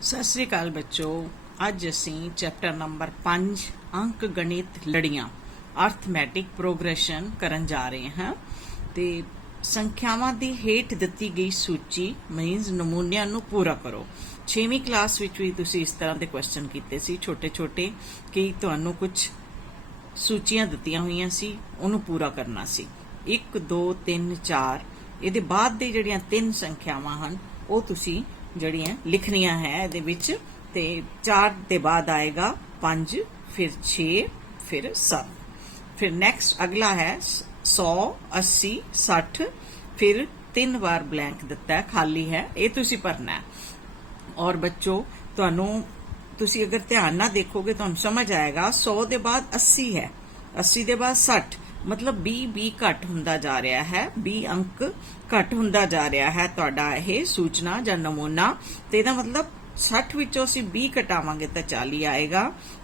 सत श्री अकाल बच्चों। अज असी चैप्टर नंबर 5 अंक गणित लड़ियां अर्थमैटिक प्रोग्रेशन करन जा रहे हैं। ते संख्यावां दी हेठ दित्ती गई सूची मीनस नमूनिਆਂ ਨੂੰ पूरा करो। 6वीं क्लास विच भी तुसी इस तरह के क्वेश्चन कीते सी छोटे छोटे कि तुहानू कुछ सूचियां दित्तियां होईयां सी उन्होंने पूरा करना सी। 1 2 3 4 ਇਹਦੇ ਬਾਅਦ ਦੇ ਜਿਹੜੀਆਂ ਤਿੰਨ ਸੰਖਿਆਵਾਂ ਹਨ ਉਹ ਤੁਸੀਂ ਜਿਹੜੀਆਂ ਲਿਖਣੀਆਂ ਹੈ ਇਹਦੇ ਵਿੱਚ। ਤੇ 4 ਦੇ ਬਾਅਦ ਆਏਗਾ 5, फिर 6, फिर 7। फिर नेक्स्ट अगला है 100 80 60, फिर 3 बार ब्लैंक दिता है खाली है, ये तुसी भरना है। और बच्चों तुहानू तुसी अगर ध्यान ना देखोगे तो समझ आएगा 100 के बाद 80 है, 80 के बाद 60, मतलब 20 घट हुंदा जा रहा है, 20 अंक घट हुंदा जा रहा है तुहाडा यह सूचना जां नमूना। तो इहदा मतलब 60 विचों असीं 20 घटावांगे तो 40 आएगा,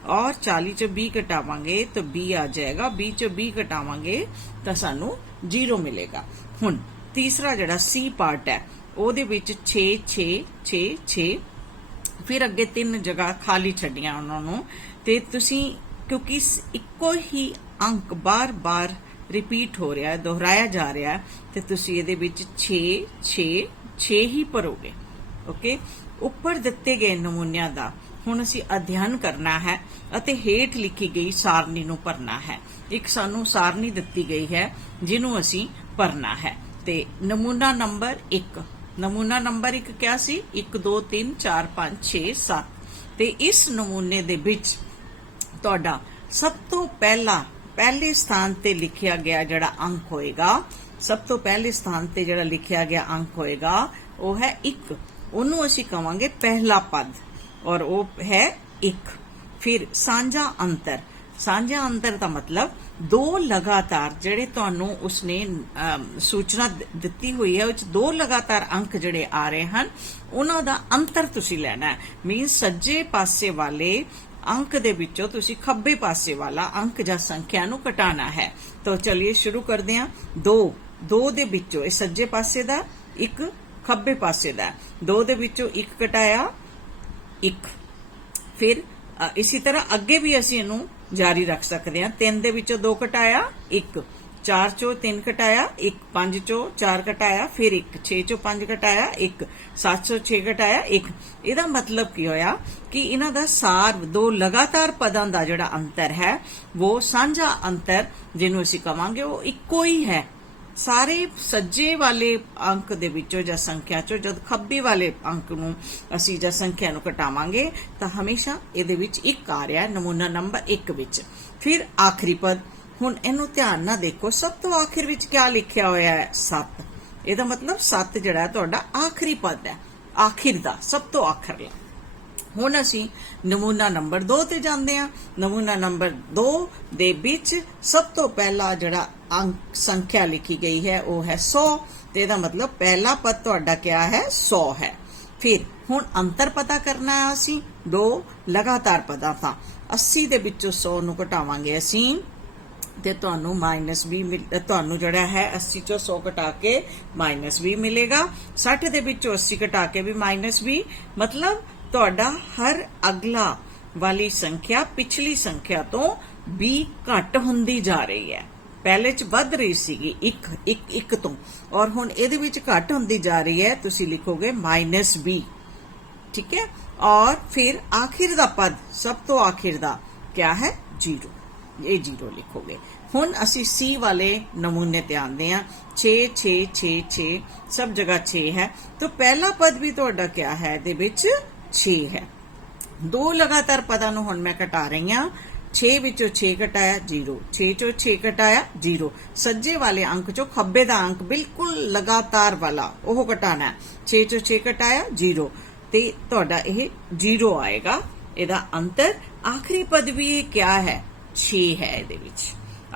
और 40 चों 20 घटावांगे तो 20 आ जाएगा, 20 चों 20 घटावांगे तो सानू 0 मिलेगा। हुण तीसरा जिहड़ा सी पार्ट है ਉਹਦੇ ਵਿੱਚ 6 6 6 6, फिर अगे 3 जगह खाली छड्डियां उन्होंने। ते तुसीं क्योंकि इक्को ही अंक बार बार रिपीट हो रहा है, दोहराया जा रहा है, तो तुसीं इहदे विच 6 6 6 ही भरोगे। ओके, उपर दिते गए नमूनिਆਂ ਦਾ ਹੁਣ ਅਸੀਂ अध्ययन करना है ਅਤੇ ਹੇਠ लिखी गई सारणी ਨੂੰ भरना है। एक सानू सारणी दिती गई है जिन्हों ਅਸੀਂ भरना है। ते नमूना नंबर 1, नमूना नंबर 1 क्या सी? 1 2 3 4 5 6 7। ते इस नमूने दे विच तुहाडा सब तो पहले स्थान ते लिखिया गया जड़ा अंक होएगा, सब तो पहले स्थान ते जड़ा लिखिया गया अंक होएगा वो है 1। ਉਹਨੂੰ ਅਸੀਂ ਕਵਾਂਗੇ पहला पद और वो है 1। फिर साझा अंतर, साझा अंतर का मतलब 2 लगातार ਜਿਹੜੇ ਤੁਹਾਨੂੰ ਉਸਨੇ सूचना ਦਿੱਤੀ ਹੋਈ ਹੈ, ਉਹ 'ਚ 2 लगातार अंक ਜਿਹੜੇ ਆ ਰਹੇ ਹਨ ਉਹਨਾਂ ਦਾ ਅੰਤਰ ਤੁਸੀਂ ਲੈਣਾ ਹੈ। ਮੀਨਸ ਸੱਜੇ ਪਾਸੇ ਵਾਲੇ अंक दे विचों तुसी खब्बे पासे वाला अंक या संख्या नू घटाना है। तो चलिए शुरू करते हैं। 2 दे विचों इह सज्जे पासे दा, 1 खब्बे पासे दा, 2 दे विचों 1 घटाया 1। फिर इसी तरह अगे भी असीं इहनूं जारी रख सकते हैं। 3 दे विचों 2 घटाया 1, 4 चों 3 घटाया 1, 5 चों 4 घटाया फिर 1, 6 चों 5 घटाया 1, 7 चों 6 घटाया 1। ਇਹਦਾ मतलब की होया कि इन्हां दा सार 2 लगातार पदां दा जिहड़ा अंतर है वो साझा अंतर जिन्हों असीं कहांगे वो इक्को ही है। सारे सज्जे वाले अंक दे विचों जां संख्या चों जद खब्बे वाले अंक नूं असीं जां संख्या नूं घटावांगे तो हमेशा इहदे विच 1 आ रहा है नमूना नंबर 1 विच। फिर आखिरी पद, हुण इहनूं ध्यान नाल देखो, सब तो आखिर विच क्या लिखिया होया है? 7। ਇਹਦਾ मतलब 7 ਜਿਹੜਾ ਹੈ ਤੁਹਾਡਾ ਆਖਰੀ ਪਦ ਹੈ, ਆਖਿਰ ਦਾ, ਸਭ ਤੋਂ ਆਖਰਲਾ। ਹੁਣ ਅਸੀਂ ਨਮੂਨਾ ਨੰਬਰ 2 ਤੇ ਜਾਂਦੇ ਹਾਂ। ਨਮੂਨਾ ਨੰਬਰ 2 ਦੇ ਵਿੱਚ ਸਭ ਤੋਂ ਪਹਿਲਾ ਜਿਹੜਾ ਅੰਕ ਸੰਖਿਆ ਲਿਖੀ ਗਈ ਹੈ ਉਹ ਹੈ 100। ਤੇ ਇਹਦਾ मतलब ਪਹਿਲਾ ਪਦ ਤੁਹਾਡਾ क्या है? 100 है। फिर ਹੁਣ ਅੰਤਰ ਪਤਾ ਕਰਨਾ ਹੈ ਅਸੀਂ 2 ਲਗਾਤਾਰ ਪਦਾਂ ਤਾਂ 80 ਦੇ ਵਿੱਚੋਂ 100 ਨੂੰ ਘਟਾਵਾਂਗੇ ਅਸੀਂ ਤੇ ਤੁਹਾਨੂੰ -20 ਤੁਹਾਨੂੰ ਜਿਹੜਾ ਹੈ 80 ਚੋਂ 100 ਘਟਾ ਕੇ -20 ਮਿਲੇਗਾ। 60 ਦੇ ਵਿੱਚੋਂ 80 ਘਟਾ ਕੇ ਵੀ -20, मतलब ਤੁਹਾਡਾ ਹਰ ਅਗਲਾ ਵਾਲੀ ਸੰਖਿਆ ਪਿਛਲੀ ਸੰਖਿਆ ਤੋਂ 20 ਘੱਟ ਹੁੰਦੀ ਜਾ ਰਹੀ ਹੈ। ਪਹਿਲੇ ਚ ਵੱਧ ਰਹੀ ਸੀਗੀ 1 ਤੋਂ, ਔਰ ਹੁਣ ਇਹਦੇ ਵਿੱਚ ਘੱਟ ਹੁੰਦੀ ਜਾ ਰਹੀ ਹੈ। ਤੁਸੀਂ ਲਿਖੋਗੇ -20, ठीक है। और फिर आखिर दा पद, सब तो आखिर दा क्या है? 0, ये 0 लिखोगे। हुण असी सी वाले नमूने ते आंदे हां। 6 6 6 6 सब जगह 6 है, तो पहला पद भी तुहाडा क्या है? इहदे विच 6 है। 2 लगातार पदां नूं हुण मैं घटा रही हां। 6 विचों 6 घटाया 0, 6 चों 6 घटाया 0। सज्जे वाले अंक चों खब्बे दा अंक बिल्कुल लगातार वाला ओह घटाना है। 6 चों 6 घटाया 0 ते तुहाडा यह 0 आएगा। ਇਹਦਾ अंतर आखिरी पद भी क्या है? 6 है। ਇਹਦੇ ਵਿੱਚ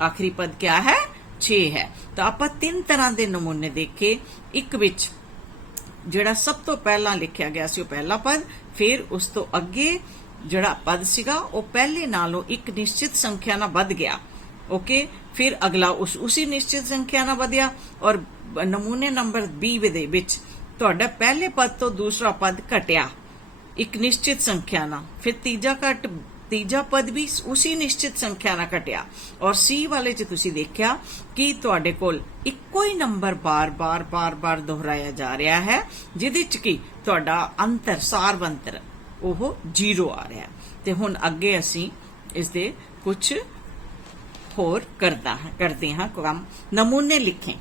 आखिरी पद क्या है? 6 है। तो ਆਪਾਂ 3 तरह ਦੇ नमूने देखे। एक विच ਜਿਹੜਾ ਸਭ ਤੋਂ ਪਹਿਲਾਂ ਲਿਖਿਆ ਗਿਆ ਸੀ ਉਹ ਪਹਿਲਾ पद, फिर उस तो अगे ਜਿਹੜਾ पद ਸੀਗਾ ਉਹ ਪਹਿਲੇ ਨਾਲੋਂ ਇੱਕ ਨਿਸ਼ਚਿਤ ਸੰਖਿਆ ਨਾਲ ਵੱਧ ਗਿਆ। ओके, फिर अगला उसी निश्चित संख्या ਨਾਲ ਵਧਿਆ। और नमूने नंबर 20 ਦੇ ਵਿੱਚ ਤੁਹਾਡਾ ਪਹਿਲੇ ਪਦ ਤੋਂ ਦੂਸਰਾ ਪਦ ਘਟਿਆ। ਇੱਕ ਨਿਸ਼ਚਿਤ ਸੰਖਿਆ ਨਾਲ, ਫਿਰ ਤੀਜਾ ਪਦ ਵੀ ਉਸੇ ਨਿਸ਼ਚਿਤ ਸੰਖਿਆ ਨਾਲ ਘਟਿਆ। ਔਰ ਸੀ ਵਾਲੇ 'ਚ ਤੁਸੀਂ ਦੇਖਿਆ ਕਿ ਤੁਹਾਡੇ ਕੋਲ ਇੱਕੋ ਹੀ ਨੰਬਰ ਬਾਰ-ਬਾਰ ਦੁਹਰਾਇਆ ਜਾ ਰਿਹਾ ਹੈ, ਜਿਹਦੇ 'ਚ ਕਿ ਤੁਹਾਡਾ ਅੰਤਰ ਸਾਰਵੰਤਰ ਉਹ 0 ਆ ਰਿਹਾ। ਤੇ ਹੁਣ ਅੱਗੇ ਅਸੀਂ ਇਸ ਦੇ ਕੁਝ ਹੋਰ ਕਰਦੇ ਹਾਂ ਕੰਮ। ਨਮੂਨੇ ਲਿਖੇ।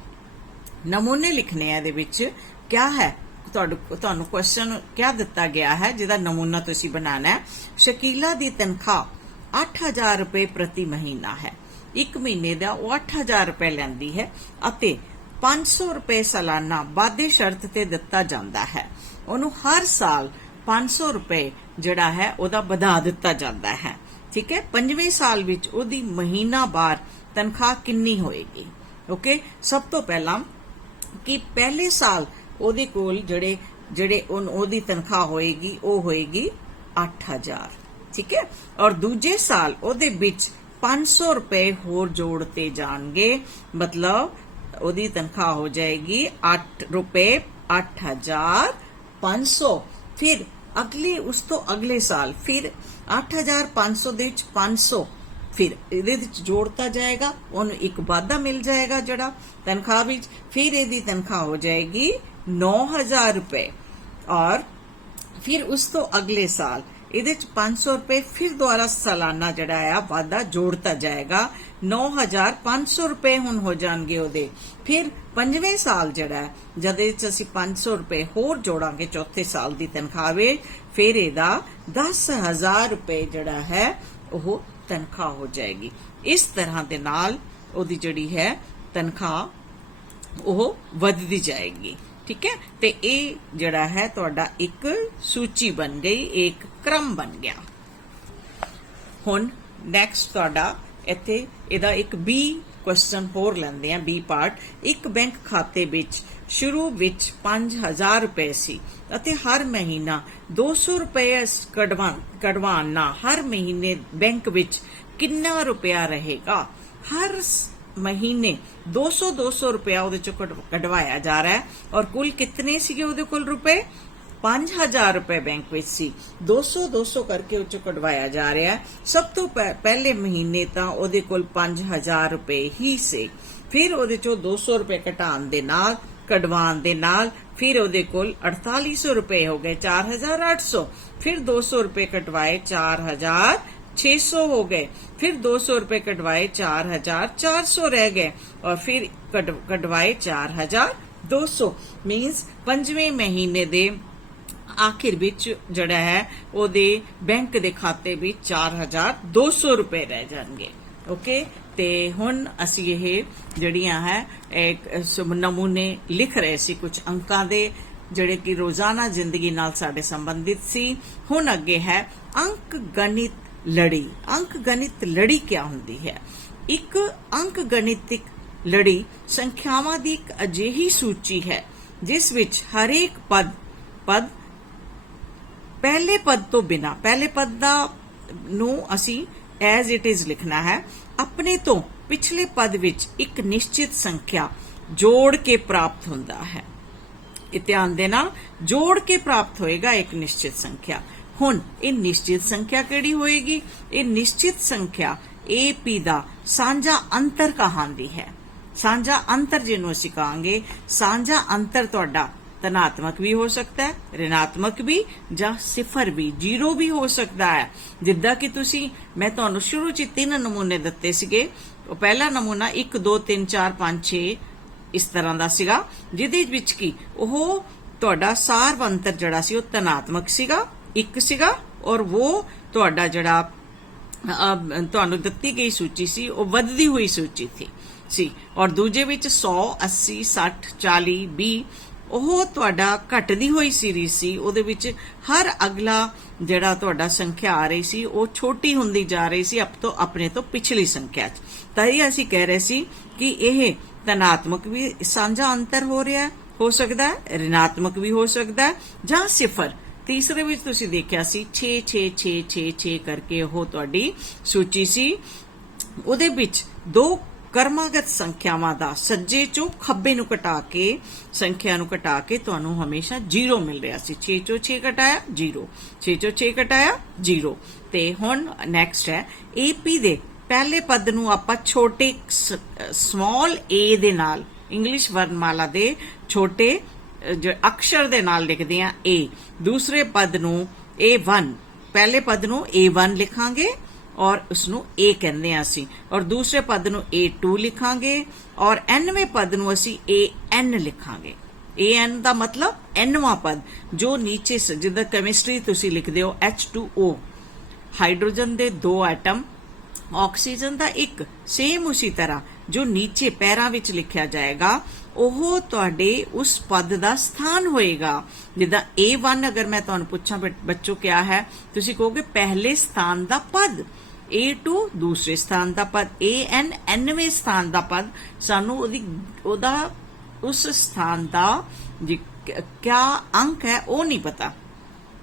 ਨਮੂਨੇ ਲਿਖਣੇ ਇਹਦੇ ਵਿੱਚ ਕਿਆ ਹੈ, ਤੁਹਾਨੂੰ ਕੁਐਸਚਨ ਕਿਆ ਦਿੱਤਾ ਗਿਆ ਹੈ ਜਿਹਦਾ ਨਮੂਨਾ ਤੁਸੀਂ ਬਣਾਉਣਾ ਹੈ। ਸ਼ਕੀਲਾ ਦੀ ਤਨਖਾਹ 8000 ਰੁਪਏ ਪ੍ਰਤੀ ਮਹੀਨਾ ਹੈ। ਇੱਕ ਮਹੀਨੇ ਦਾ ਉਹ 8000 ਰੁਪਏ ਲੈਂਦੀ ਹੈ ਅਤੇ 500 ਰੁਪਏ ਸਾਲਾਨਾ ਵਾਧੇ ਸ਼ਰਤ ਤੇ ਦਿੱਤਾ ਜਾਂਦਾ ਹੈ। ਉਹਨੂੰ ਹਰ ਸਾਲ 500 ਰੁਪਏ ਜਿਹੜਾ ਹੈ ਉਹਦਾ ਵਧਾ ਦਿੱਤਾ ਜਾਂਦਾ ਹੈ। ਠੀਕ ਹੈ। 5ਵੇਂ ਸਾਲ ਵਿੱਚ ਉਹਦੀ ਮਹੀਨਾਵਾਰ ਤਨਖਾਹ ਕਿੰਨੀ ਹੋਏਗੀ? ਓਕੇ, ਸਭ ਤੋਂ ਪਹਿਲਾਂ ਕਿ ਪਹਿਲੇ ਸਾਲ ਉਹਦੇ ਕੋਲ ਜਿਹੜੇ ਉਹਦੀ ਤਨਖਾਹ ਹੋਏਗੀ ਉਹ ਹੋਏਗੀ 8000। ਠੀਕ ਹੈ। ਔਰ ਦੂਜੇ ਸਾਲ ਉਹਦੇ ਵਿੱਚ 500 ਰੁਪਏ ਹੋਰ ਜੋੜਤੇ ਜਾਣਗੇ, ਮਤਲਬ ਉਹਦੀ ਤਨਖਾਹ ਹੋ ਜਾਏਗੀ 8 ਰੁਪਏ 8500। ਫਿਰ ਉਸ ਤੋਂ ਅਗਲੇ ਸਾਲ ਫਿਰ 8500 ਦੇ ਵਿੱਚ 500 ਫਿਰ ਇਹਦੇ ਵਿੱਚ ਜੋੜਤਾ ਜਾਏਗਾ, ਉਹਨੂੰ ਇੱਕ ਵਾਧਾ ਮਿਲ ਜਾਏਗਾ ਜਿਹੜਾ ਤਨਖਾਹ ਵਿੱਚ। ਫਿਰ ਇਹਦੀ ਤਨਖਾਹ ਹੋ ਜਾਏਗੀ 9000 ਰੁਪਏ। ਔਰ ਫਿਰ ਉਸ ਤੋਂ ਅਗਲੇ ਸਾਲ ਇਹਦੇ ਚ 500 ਰੁਪਏ ਫਿਰ ਦੁਬਾਰਾ ਸਾਲਾਨਾ ਜਿਹੜਾ ਆ ਵਾਧਾ ਜੋੜਤਾ ਜਾਏਗਾ, 9500 ਰੁਪਏ ਹੁਣ ਹੋ ਜਾਣਗੇ ਉਹਦੇ। ਫਿਰ 5ਵੇਂ ਸਾਲ ਜਿਹੜਾ ਜਦ ਇਹ ਚ ਅਸੀਂ 500 ਰੁਪਏ ਹੋਰ ਜੋੜਾਂਗੇ ਚੌਥੇ ਸਾਲ ਦੀ ਤਨਖਾਹ ਵਿੱਚ, ਫਿਰ ਇਹਦਾ 10000 ਰੁਪਏ ਜਿਹੜਾ ਹੈ ਉਹ ਤਨਖਾਹ ਹੋ ਜਾਏਗੀ। ਇਸ ਤਰ੍ਹਾਂ ਦੇ ਨਾਲ ਉਹਦੀ ਜਿਹੜੀ ਹੈ ਤਨਖਾਹ ਉਹ ਵੱਧਦੀ ਜਾਏਗੀ। ਠੀਕ ਹੈ। ਤੇ ਇਹ ਜਿਹੜਾ ਹੈ ਤੁਹਾਡਾ ਇੱਕ ਸੂਚੀ ਬਣ ਗਈ, ਇੱਕ ਕ੍ਰਮ ਬਣ ਗਿਆ। ਹੁਣ ਨੈਕਸਟ ਤੁਹਾਡਾ ਇੱਥੇ ਇਹਦਾ ਇੱਕ ਬੀ ਕੁਐਸਚਨ ਹੋਰ ਲੈਂਦੇ ਆ, ਬੀ ਪਾਰਟ। ਇੱਕ ਬੈਂਕ ਖਾਤੇ ਵਿੱਚ ਸ਼ੁਰੂ ਵਿੱਚ 5000 ਰੁਪਏ ਸੀ ਅਤੇ ਹਰ ਮਹੀਨਾ 200 ਰੁਪਏ ਕਢਵਾਉਣ ਨਾਲ ਹਰ ਮਹੀਨੇ ਬੈਂਕ ਵਿੱਚ ਕਿੰਨਾ ਰੁਪਇਆ ਰਹੇਗਾ? ਹਰ ਮਹੀਨੇ 200 ਰੁਪਇਆ ਉਹਦੇ ਚੋਂ ਕਢਵਾਇਆ ਜਾ ਰਿਹਾ ਹੈ। ਔਰ ਕੁੱਲ ਕਿਤਨੇ ਸੀਗੇ ਉਹਦੇ ਕੋਲ ਰੁਪਏ? 5000 ਰੁਪਏ ਬੈਂਕ ਵਿੱਚ ਸੀ, 200 ਕਰਕੇ ਉਹ ਚੋਂ ਕਢਵਾਇਆ ਜਾ ਰਿਹਾ ਹੈ। ਸਭ ਤੋਂ ਪਹਿਲੇ ਮਹੀਨੇ ਤਾਂ ਉਹਦੇ ਕੋਲ 5000 ਰੁਪਏ ਹੀ ਸੀ। ਫਿਰ ਉਹਦੇ ਚੋਂ 200 ਰੁਪਏ ਕਢਵਾਉਣ ਦੇ ਨਾਲ ਫਿਰ ਉਹਦੇ ਕੋਲ 4800 ਰੁਪਏ ਹੋ ਗਏ, 4800। ਫਿਰ 200 ਰੁਪਏ ਕਟਵਾਏ, 4600 ਹੋ गए। फिर 200 रुपए कटवाए, 4400 रह गए। और फिर कटवाए 4200। मीन्स 5वें महीने दे आखिर विच जड़ा है ओदे बैंक दे खाते विच 4200 रुपए रह जाएंगे। ओके, ते हुण असी यह जड़ियां है एक नमूने लिख रहे सी कुछ अंकां दे ਜਿਹੜੇ ਕਿ ਰੋਜ਼ਾਨਾ ਜ਼ਿੰਦਗੀ ਨਾਲ ਸਾਡੇ ਸੰਬੰਧਿਤ ਸੀ। ਹੁਣ ਅੱਗੇ ਹੈ ਅੰਕ ਗਣਿਤ ਲੜੀ। ਅੰਕ ਗਣਿਤ ਲੜੀ ਕਿਆ ਹੁੰਦੀ ਹੈ? ਇੱਕ ਅੰਕ ਗਣਿਤਿਕ ਲੜੀ ਸੰਖਿਆਵਾਂ ਦੀ ਇੱਕ ਅਜਿਹੀ ਸੂਚੀ ਹੈ ਜਿਸ ਵਿੱਚ ਹਰੇਕ ਪਦ ਪਹਿਲੇ ਪਦ ਤੋਂ ਬਿਨਾ, ਪਹਿਲੇ ਪਦ ਦਾ ਨੂੰ ਅਸੀਂ ਐਜ਼ ਇਟ ਇਜ਼ ਲਿਖਣਾ ਹੈ, ਆਪਣੇ ਤੋਂ ਪਿਛਲੇ ਪਦ ਵਿੱਚ ਇੱਕ ਨਿਸ਼ਚਿਤ ਸੰਖਿਆ ਜੋੜ ਕੇ ਪ੍ਰਾਪਤ ਹੁੰਦਾ ਹੈ। ਇਹ ਧਿਆਨ ਦੇਣਾ, ਜੋੜ ਕੇ ਪ੍ਰਾਪਤ ਹੋਏਗਾ ਇੱਕ ਨਿਸ਼ਚਿਤ ਸੰਖਿਆ। ਹੁਣ ਇਹ ਨਿਸ਼ਚਿਤ ਸੰਖਿਆ ਕਿਹੜੀ ਹੋਏਗੀ? ਇਹ ਨਿਸ਼ਚਿਤ ਸੰਖਿਆ AP ਦਾ ਸਾਂਝਾ ਅੰਤਰ ਕਹਾਂਦੀ ਹੈ। ਸਾਂਝਾ ਅੰਤਰ ਜਿਹਨੂੰ ਅਸੀਂ ਕਹਾਂਗੇ, ਸਾਂਝਾ ਅੰਤਰ ਤੁਹਾਡਾ ਧਨਾਤਮਕ ਵੀ ਹੋ ਸਕਦਾ ਹੈ, ਰਿਣਾਤਮਕ ਵੀ, ਜਾਂ ਸਿਫਰ ਵੀ, 0 ਵੀ ਹੋ ਸਕਦਾ ਹੈ। ਜਿੱਦਾਂ ਕਿ ਮੈਂ ਤੁਹਾਨੂੰ ਸ਼ੁਰੂ 'ਚ 3 ਨਮੂਨੇ ਦਿੱਤੇ ਸੀਗੇ। ਉਹ ਪਹਿਲਾ ਨਮੂਨਾ 1 2 3 4 5 6 ਇਸ ਤਰ੍ਹਾਂ ਦਾ ਸੀਗਾ, ਜਿਹਦੇ ਵਿੱਚ ਕੀ ਉਹ ਤੁਹਾਡਾ ਸਾਰਵੰਤਰ ਜਿਹੜਾ ਸੀ ਉਹ ਧਨਾਤਮਕ ਸੀਗਾ, 1 ਸੀਗਾ। ਔਰ ਉਹ ਤੁਹਾਡਾ ਜਿਹੜਾ ਤੁਹਾਨੂੰ ਦਿੱਤੀ ਗਈ ਸੂਚੀ ਸੀ ਉਹ ਵੱਧਦੀ ਹੋਈ ਸੂਚੀ ਸੀ। ਔਰ ਦੂਜੇ ਵਿੱਚ 100 80 60 40 20 ਉਹ ਤੁਹਾਡਾ ਘਟਦੀ ਹੋਈ ਸੀਰੀਜ਼ ਸੀ। ਉਹਦੇ ਵਿੱਚ ਹਰ ਅਗਲਾ ਜਿਹੜਾ ਤੁਹਾਡਾ ਸੰਖਿਆ ਆ ਰਹੀ ਸੀ ਉਹ ਛੋਟੀ ਹੁੰਦੀ ਜਾ ਰਹੀ ਸੀ ਆਪਣੇ ਤੋਂ ਪਿਛਲੀ ਸੰਖਿਆ 'ਚ। ਤਾਂ ਇਹ ਅਸੀਂ ਕਹਿ ਰਹੇ ਸੀ ਕਿ ਇਹ ਧਨਾਤਮਕ ਵੀ ਸਾਂਝਾ ਅੰਤਰ ਹੋ ਰਿਹਾ ਹੋ ਸਕਦਾ ਹੈ, ਰਿਣਾਤਮਕ ਵੀ ਹੋ ਸਕਦਾ ਹੈ, ਜਾਂ ਸਿਫਰ। ਤੀਸਰੇ ਵਿੱਚ ਤੁਸੀਂ ਦੇਖਿਆ ਸੀ 6 6 6 6 6 ਕਰਕੇ ਉਹ ਤੁਹਾਡੀ ਸੂਚੀ ਸੀ। ਉਹਦੇ ਵਿੱਚ 2 ਕਰਮਾਗਤ ਸੰਖਿਆਵਾਂ ਦਾ ਸੱਜੇ ਚੋਂ ਖੱਬੇ ਨੂੰ ਘਟਾ ਕੇ ਸੰਖਿਆ ਨੂੰ ਘਟਾ ਕੇ ਤੁਹਾਨੂੰ ਹਮੇਸ਼ਾ 0 ਮਿਲ ਰਿਹਾ ਸੀ। 6 ਚੋਂ 6 ਘਟਾਇਆ 0, 6 ਚੋਂ 6 ਘਟਾਇਆ 0। ਤੇ ਹੁਣ ਨੈਕਸਟ ਹੈ AP ਦੇ ਪਹਿਲੇ ਪਦ ਨੂੰ ਆਪਾਂ ਛੋਟੇ ਸਮਾਲ a ਦੇ ਨਾਲ ਇੰਗਲਿਸ਼ ਵਰਣਮਾਲਾ ਦੇ ਛੋਟੇ ਅਕਸ਼ਰ ਦੇ ਨਾਲ ਲਿਖਦੇ ਆ A। ਦੂਸਰੇ ਪਦ ਨੂੰ A1, ਪਹਿਲੇ ਪਦ ਨੂੰ A1 ਲਿਖਾਂਗੇ ਔਰ ਉਸਨੂੰ A ਕਹਿੰਦੇ ਆ ਅਸੀਂ, ਔਰ ਦੂਸਰੇ ਪਦ ਨੂੰ A2 ਲਿਖਾਂਗੇ ਔਰ nਵੇਂ ਪਦ ਨੂੰ ਅਸੀਂ AN ਲਿਖਾਂਗੇ। AN ਦਾ ਮਤਲਬ nਵਾਂ ਪਦ ਜੋ ਨੀਚੇ ਜਿੱਦਾਂ ਕੈਮਿਸਟਰੀ ਤੁਸੀਂ ਲਿਖਦੇ ਹੋ H2O, ਹਾਈਡਰੋਜਨ ਦੇ 2 ਐਟਮ, ਆਕਸੀਜਨ ਦਾ 1, ਸੇਮ ਉਸੇ ਤਰ੍ਹਾਂ ਜੋ ਨੀਚੇ ਪੈਰਾਂ ਵਿੱਚ ਲਿਖਿਆ ਜਾਏਗਾ ਉਹ ਤੁਹਾਡੇ ਉਸ ਪਦ ਦਾ ਸਥਾਨ ਹੋਏਗਾ। ਜਿੱਦਾਂ A1 ਅਗਰ ਮੈਂ ਤੁਹਾਨੂੰ ਪੁੱਛਾਂ ਬੱਚੋ ਕਿਆ ਹੈ, ਤੁਸੀਂ ਕਹੋਗੇ ਪਹਿਲੇ ਸਥਾਨ ਦਾ ਪਦ, A2 ਦੂਸਰੇ ਸਥਾਨ ਦਾ ਪਦ, AN nਵੇਂ ਸਥਾਨ ਦਾ ਪਦ। ਸਾਨੂੰ ਉਹਦਾ ਉਸ ਸਥਾਨ ਦਾ ਕਿਆ ਅੰਕ ਹੈ ਉਹ ਨਹੀਂ ਪਤਾ,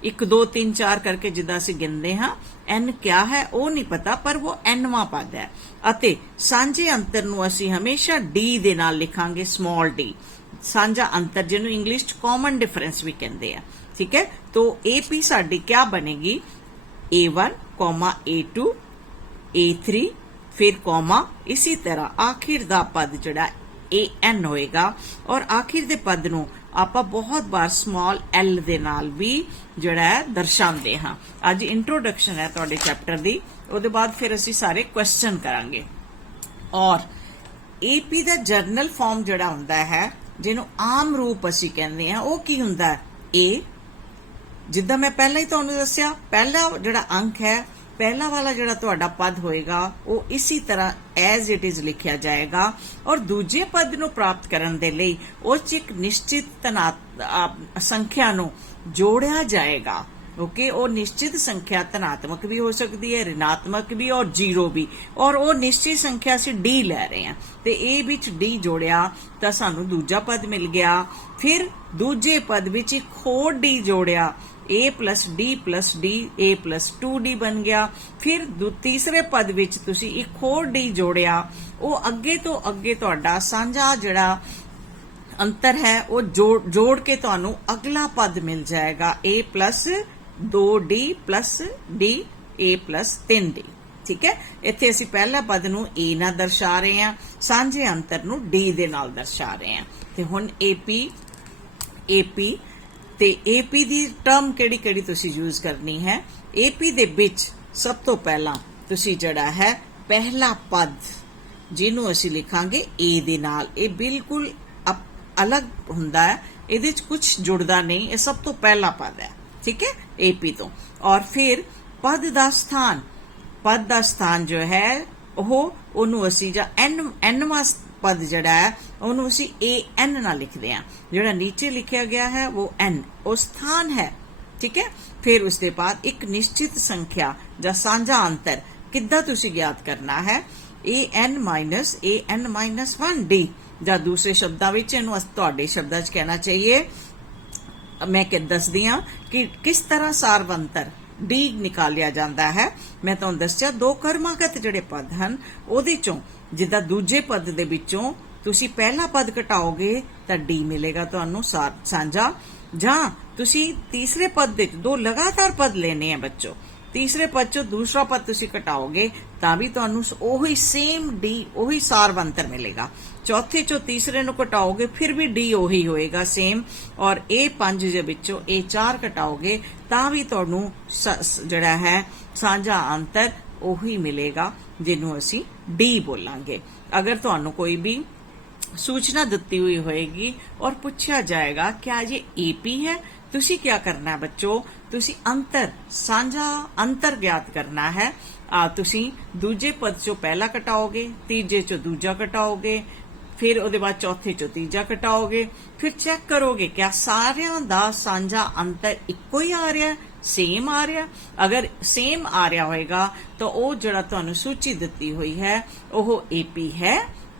1 2 3 4 ਕਰਕੇ ਜਿੱਦਾਂ ਅਸੀਂ ਗਿਣਦੇ ਹਾਂ, n ਕਿਆ ਹੈ ਉਹ ਨਹੀਂ ਪਤਾ, ਪਰ ਉਹ nਵਾਂ ਪਦ ਹੈ। ਅਤੇ ਸਾਂਝੇ ਅੰਤਰ ਨੂੰ ਅਸੀਂ ਹਮੇਸ਼ਾ D ਦੇ ਨਾਲ ਲਿਖਾਂਗੇ, ਸਮਾਲ d, ਸਾਂਝਾ ਅੰਤਰ ਜਿਹਨੂੰ ਇੰਗਲਿਸ਼ ਚ ਕਾਮਨ ਡਿਫਰੈਂਸ ਵੀ ਕਹਿੰਦੇ ਆ। ਠੀਕ ਹੈ, तो AP ਸਾਡੀ ਕਿਆ ਬਣੇਗੀ, A1, A2, A3, फिर कॉमा, इसी तरह आखिर दा पद जिहड़ा AN होएगा और आखिर दे पद नूं ਆਪਾਂ बहुत बार स्मॉल L ਦੇ ਨਾਲ ਵੀ ਜਿਹੜਾ ਦਰਸਾਉਂਦੇ ਹਾਂ। ਅੱਜ ਇੰਟਰੋਡਕਸ਼ਨ ਹੈ ਤੁਹਾਡੇ ਚੈਪਟਰ ਦੀ, ਉਹਦੇ ਬਾਅਦ ਫਿਰ ਅਸੀਂ ਸਾਰੇ ਕੁਐਸਚਨ ਕਰਾਂਗੇ। ਔਰ AP ਦਾ ਜਰਨਲ ਫਾਰਮ ਜਿਹੜਾ ਹੁੰਦਾ ਹੈ ਜਿਹਨੂੰ ਆਮ ਰੂਪ ਅਸੀਂ ਕਹਿੰਦੇ ਹਾਂ ਉਹ ਕੀ ਹੁੰਦਾ ਹੈ, A। ਜਿੱਦਾਂ ਮੈਂ ਪਹਿਲਾਂ ਹੀ ਤੁਹਾਨੂੰ ਦੱਸਿਆ, ਪਹਿਲਾ ਜਿਹੜਾ ਅੰਕ ਹੈ, पहला वाला जिहड़ा तुहाडा पद होएगा वो इसी तरह एज इट इज लिखिया जाएगा और दूजे पद नूं प्राप्त करन दे लई उस च एक निश्चित संख्या नूं जोड़िया जाएगा। ओके, वो निश्चित संख्या धनात्मक भी हो सकती है, ऋणात्मक भी और 0 भी, और वो निश्चित संख्या असीं D लै रहे हैं ते A विच D जोड़िया तां सानूं दूजा पद मिल गया। फिर दूजे पद विच एक होर D Joria, A plus D plus D, A plus 2D बन गया। फिर तीसरे पद विच तुसी एक होर D जोड़िया, वो अगे तो अगे तुहाडा सांझा जिहड़ा अंतर है वो जोड़ के तुहानू अगला पद मिल जाएगा, A plus 2D plus D, A plus 3D। ठीक है, इत्थे असीं पहला पद नू A नाल दर्शा रहे हैं, सांझे अंतर नू D दे नाल दर्शा रहे हैं। ते हुण AP ਤੇ AP ਦੀ ਟਰਮ ਕਿਹੜੀ ਤੁਸੀਂ ਯੂਜ਼ ਕਰਨੀ ਹੈ। AP ਦੇ ਵਿੱਚ ਸਭ ਤੋਂ ਪਹਿਲਾਂ ਤੁਸੀਂ ਜਿਹੜਾ ਹੈ ਪਹਿਲਾ ਪਦ ਜਿਹਨੂੰ ਅਸੀਂ ਲਿਖਾਂਗੇ A ਦੇ ਨਾਲ, ਇਹ ਬਿਲਕੁਲ ਅਲੱਗ ਹੁੰਦਾ ਹੈ, ਇਹਦੇ ਵਿੱਚ ਕੁਝ ਜੁੜਦਾ ਨਹੀਂ, ਇਹ ਸਭ ਤੋਂ ਪਹਿਲਾ ਪਦ ਹੈ। ਠੀਕ ਹੈ, AP ਤੋਂ। ਔਰ ਫਿਰ ਪਦ ਦਾ ਸਥਾਨ ਜੋ ਹੈ ਉਹਨੂੰ ਅਸੀਂ ਜਾਂ nਵਾਂ पद जड़ा है ਉਹਨੂੰ ਅਸੀਂ AN ਨਾਲ ਲਿਖਦੇ ਹਾਂ, ਜਿਹੜਾ नीचे लिखा गया है वो N ਉਹ ਸਥਾਨ है। ठीक है, फिर उसके बाद एक निश्चित संख्या ਜਾਂ ਸਾਂਝਾ ਅੰਤਰ ਕਿੱਦਾਂ ਤੁਸੀਂ ਗਿਆਤ ਕਰਨਾ ਹੈ, AN minus 1D, ਜਾਂ ਦੂਸਰੇ ਸ਼ਬਦਾਂ ਵਿੱਚ ਇਹਨੂੰ ਤੁਹਾਡੇ ਸ਼ਬਦਾਂ 'ਚ ਕਹਿਣਾ ਚਾਹੀਏ, ਮੈਂ ਕਿ ਦੱਸਦੀ ਹਾਂ ਕਿ ਕਿਸ ਤਰ੍ਹਾਂ ਸਾਰਵੰਤਰ D ਨਿਕਾਲਿਆ ਜਾਂਦਾ ਹੈ। ਮੈਂ ਤੁਹਾਨੂੰ ਦੱਸਿਆ ਦੋ ਕਰਮਾਗਤ ਜਿਹੜੇ ਪਦ ਹਨ ਉਹਦੇ ਚੋਂ ਜਿੱਦਾਂ ਦੂਜੇ ਪਦ ਦੇ ਵਿੱਚੋਂ ਤੁਸੀਂ ਪਹਿਲਾ ਪਦ ਘਟਾਓਗੇ ਤਾਂ D ਮਿਲੇਗਾ ਤੁਹਾਨੂੰ ਸਾਂਝਾ, ਜਾਂ ਤੁਸੀਂ ਤੀਸਰੇ ਪਦ ਦੇ ਦੋ ਲਗਾਤਾਰ ਪਦ ਲੈਣੇ ਆ ਬੱਚੋ, ਤੀਸਰੇ ਪਦ ਚੋਂ ਦੂਸਰਾ ਪਦ ਤੁਸੀਂ ਘਟਾਓਗੇ ਤਾਂ ਵੀ ਤੁਹਾਨੂੰ ਉਹੀ ਸੇਮ D, ਉਹੀ ਸਾਰਵੰਤਰ ਮਿਲੇਗਾ। ਚੌਥੇ ਚੋਂ ਤੀਸਰੇ ਨੂੰ ਘਟਾਓਗੇ ਫਿਰ ਵੀ D ਉਹੀ ਹੋਏਗਾ ਸੇਮ, ਔਰ A5 ਦੇ ਵਿੱਚੋਂ A4 ਘਟਾਓਗੇ ਤਾਂ ਵੀ ਤੁਹਾਨੂੰ ਜਿਹੜਾ ਹੈ ਸਾਂਝਾ ਅੰਤਰ ਉਹੀ ਮਿਲੇਗਾ ਜਿਹਨੂੰ ਅਸੀਂ D बोलांगे। अगर ਤੁਹਾਨੂੰ ਕੋਈ भी सूचना ਦਿੱਤੀ हुई होएगी और पूछा जाएगा क्या ये AP है, तुसी क्या करना है बच्चों, तुसी साझा अंतर ज्ञात करना है। तुसी दूजे पद चों पहला घटाओगे, तीजे चों दूजा घटाओगे, फिर ਉਹਦੇ ਬਾਅਦ ਚੌਥੇ ਚੋਂ ਤੀਜਾ ਘਟਾਓਗੇ, ਫਿਰ ਚੈੱਕ ਕਰੋਗੇ क्या ਸਾਰਿਆਂ ਦਾ ਸਾਂਝਾ ਅੰਤਰ ਇੱਕੋ ਹੀ ਆ ਰਿਹਾ, सेम आ रहा। अगर सेम आ रहा होएगा तो वो जड़ा तुहानू सूची दिती हुई है वो AP है,